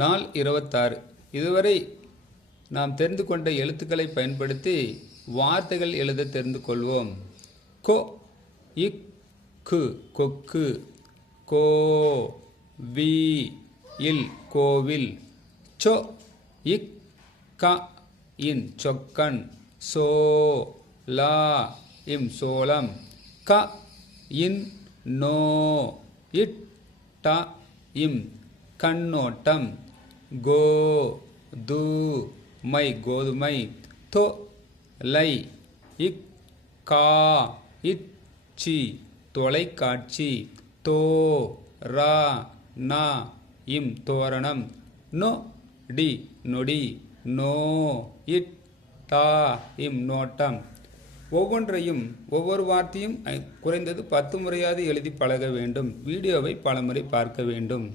நாள் 26. இதுவரை நாம் தெரிந்து கொண்ட எழுத்துக்களை பயன்படுத்தி வார்த்தைகள் எழுத தெரிந்து கொள்வோம். கோ இக்கு கொக்கு, கோ வி இல் கோவில், சோ இக் க இன் சொக்கன், சோ லா இம் சோளம், க இன் நோ இட் ட இம் கண்ணோட்டம், கோ து மை கோதுமை, தோ லை இக் கா இச்சி தொலைக்காட்சி, தோ ரா நா இம் தோரணம், நோ டி நொடி, நோ இட் டா இம் நோட்டம். ஒவ்வொன்றையும் ஒவ்வொரு வார்த்தையும் குறைந்தது 10 முறையாவது எழுதி பழக வேண்டும். வீடியோவை பலமுறை பார்க்க வேண்டும்.